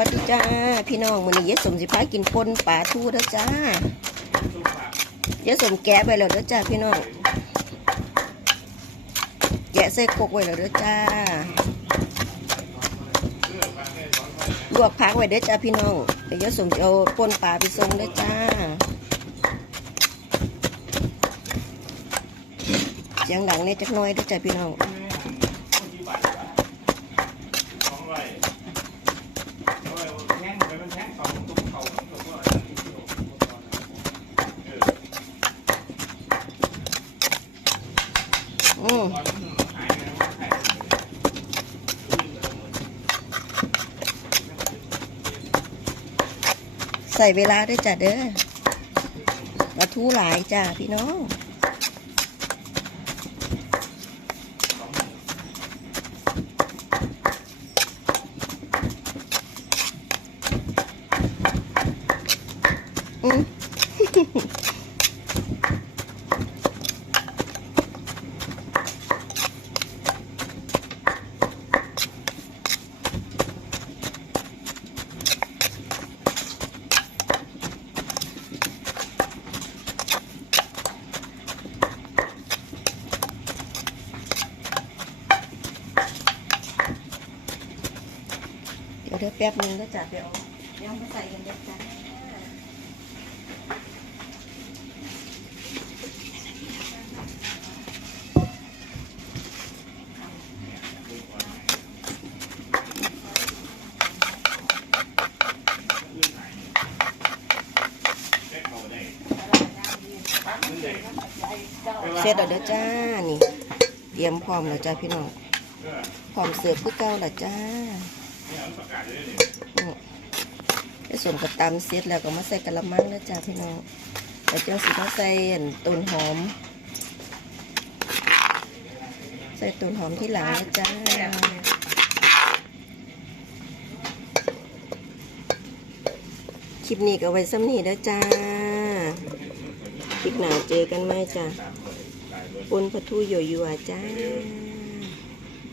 วัสดีจ้า พี่น้องมื้อนี้เยสมสิพากินปนปลาทูเด้อจ้าเยสมแกะไปแล้วด้อจ้าพี่น้องแกะใส่กกไว้แล้วด้อจ้าลวกพักไว้เด้อจ้าพี่น้องเดี๋ยวยสมจะเอาปนปลาไปส่งเด้อจ้าเสียงดังเนี่ยจักน้อยเด้อจ้าพี่น้อง อืมใส่เวลาด้วยจ้ะเด้อปลาทูหลายจ้ะพี่น้องอืม ดี๋ยวเดี๋ยวแป๊บนึงก็จะเดี๋ยวยังมาใส่กันเด็กจ้ะเสร็จแล้วเด้อจ้า นี่ เตรียมพร้อมแล้วจ้าพี่น้อง พร้อมเสิร์ฟคือเก่าแล้วจ้า อืมไปส่วนกระตำเสร็จแล้วก็มาใส่กระมังแล้วจ้าพี่น้องแล้วเจ้าสิต้องใส่ต้นหอม ใส่ต้นหอมที่หลังนะจ้าคลิปนี้ก็ไว้ซ้ำนี้แล้วจ้า คลิปหน้าเจอกันไหมจ้าปนปะทูโยยัวจ้า